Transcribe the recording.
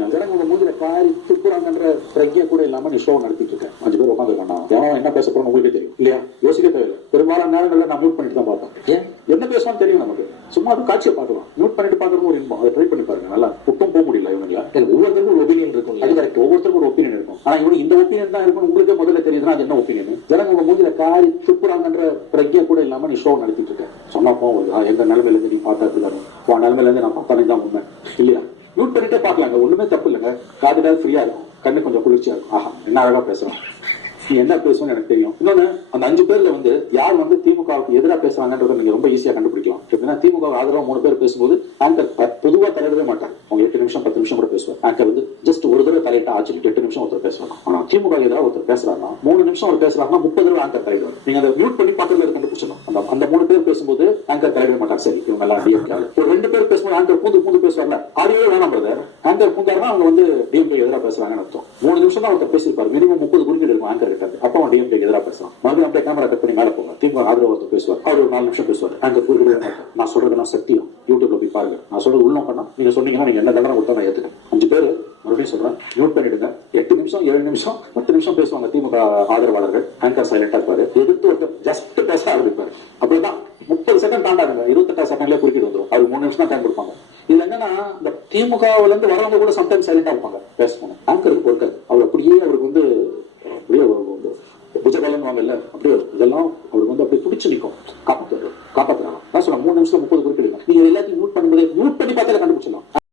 பாத்தீங்கன்னா ஜனங்களோட மூஞ்சில காரி துப்புறாங்கன்ற பிரஜை கூட இல்லாம நீ ஷோ நடத்திட்டு இருக்க. 5 பேர் உட்காந்துருக்கானா எவன் என்ன பேச போறோம் உங்களுக்கே தெரியும் இல்லையா? யோசிக்க தேவையில்லை. பெரும்பாலான நேரங்கள்ல நான் மியூட் பண்ணிட்டு தான் பார்ப்பேன். ஏன் என்ன பேசணும்னு தெரியும் நமக்கு. சும்மா அது காட்சியை பார்க்கலாம். மியூட் பண்ணிட்டு பாக்குறது ஒரு இன்பம். அதை ட்ரை பண்ணி பாருங்க. நல்லா குத்தம் போக முடியல இவங்கள. ஒவ்வொருத்தருக்கும் ஒரு ஒப்பீனியன் இருக்கும். அது கரெக்ட். ஒவ்வொருத்தருக்கும் ஒரு ஒப்பீனியன் இருக்கும். ஆனா இவனுக்கு இந்த ஒப்பீனியன் தான் இருக்கும். உங்களுக்கே முதல்ல தெரியுதுன்னா அது என்ன ஒப்பீனியன்? ஜனங்களோட மூஞ்சில காரி துப்புறாங்கன்ற பிரஜை கூட இல்லாம நீ ஷோ நடத்திட்டு இருக்க. சொன்னா போகும் எந்த நிலைமையில இருந்து நீ பார்த்தா இருக்காரு உன் நிலைமையில இருந்து நான் பார்த்தானே தான் உண்மை இல்லையா? மியூட் பண்ணிட்டே பார்க்கலாங்க. ஒண்ணுமே தப்பு இல்லைங்க. காதுல ஃப்ரீயா இருக்கும். கண்ணு கொஞ்சம் குளிர்ச்சியா இருக்கும். ஆஹா என்ன அழகா பேசுறான். நீ என்ன பேசுவோம்னு எனக்கு தெரியும். இன்னொன்னு அந்த 5 பேர்ல யார் திமுகவுக்கு எதிராக பேசுறாங்கன்றத நீங்க ரொம்ப ஈஸியா கண்டுபிடிக்கலாம். எப்படின்னா திமுக ஆதரவா 3 பேர் பேசும்போது ஆங்கர் பொதுவா தலையிடவே மாட்டாங்க. அவங்க 8 நிமிஷம் 10 நிமிஷம் கூட பேசுவார். ஆங்கர் ஜஸ்ட் ஒரு தடவை தலையிட்ட ஆச்சுட்டு 8 நிமிஷம் ஒருத்தர் பேசுவாங்க. ஆனா திமுக எதிராக ஒருத்தர் பேசுறாங்கன்னா 3 நிமிஷம் அவர் பேசுறாங்கன்னா 30 தடவை ஆங்கர் தலையிடுவார். நீங்க அதை மியூட் பண்ணி பக்கத்துல கண்டுபிடிச்சணும். அந்த 3 பேர் பேசும்போது ஆங்கர் தலையிட மாட்டாங்க. சரி இவங்க எல்லாம் டிஎம்கே. ஒரு 2 பேர் பேசும்போது ஆங்கர் பூந்து பேசுவாங்க. ஆடியோவே வேணாம் பிரதர். ஆங்கர் பூந்தாருன்னா அவங்க டிஎம்கே எதிராக பேசுறாங்கன்னு அர்த்தம். 3 நிமிஷம் தான் ஒருத்தர் பேசியிருப்பாரு. மினிமம் 30 குறுக்கீடு இருக்கும் ஆங்கர் கிட்ட. அப்ப அவன் டிஎம்கே எதிராக பேசலாம். மறுபடியும் அப்படியே கேமரா கட் பண்ணி மேல போங்க. திமுக ஆதரவு ஒருத்தர் பேசுவார். அவர் ஒரு 4 நிமிஷம் பேசுவார். ஆங்கர் குறுக்கீடு நான் சொல்றதெல்லாம் சத்தியம். யூடியூப்ல போய் பாருங்க. நான் சொல்றது உள்ள பண்ணா நீங்க சொன்னீங்கன்னா நீங்க என்ன தண்டனை கொடுத்தா நான் ஏத்துக்கேன். 5 பேர் மறுபடியும் சொல்றேன் மியூட் பண்ணிடுங்க. 8 நிமிஷம் 7 நிமிஷம் 10 நிமிஷம் பேசுவாங்க திமுக ஆதரவாளர்கள். ஆங்கர் சைலண்டா இருப்பாரு. எதிர்த்து ஒருத்தர் ஜஸ்ட் பேச ஆரம்பிப்பாரு. அப்படிதான் 30 செகண்ட் தாண்டாங்க. 28 செகண்ட்லேயே குறுக்கிட்டு வந்துடும். அவர் 3 நிமிஷம் தான் டைம் கொடுப்பாங்க. இதுல என்னன்னா இந்த திமுகவுல இருந்து வரவங்க கூட சம்டைம்ஸ் சைலண்டா இருப்பாங்க. பேசணும் ஆங்கருக்கு பொறுக்காது. அவர் அப்படியே அவருக்கு அப்படியே புஜகலன்னு வாங்கல்ல அப்படியே இதெல்லாம் அவருக்கு அப்படியே பிடிச்சு நிற்கும். காப்பாற்றுறாங்க. நான் சொல்ல 3 நிமிஷம் 30 குறுக்கிடுங்க. நீங்க எல்லாத்தையும் மியூட் பண்ணும்போது மியூட் பண்ணி பார்த்தாலே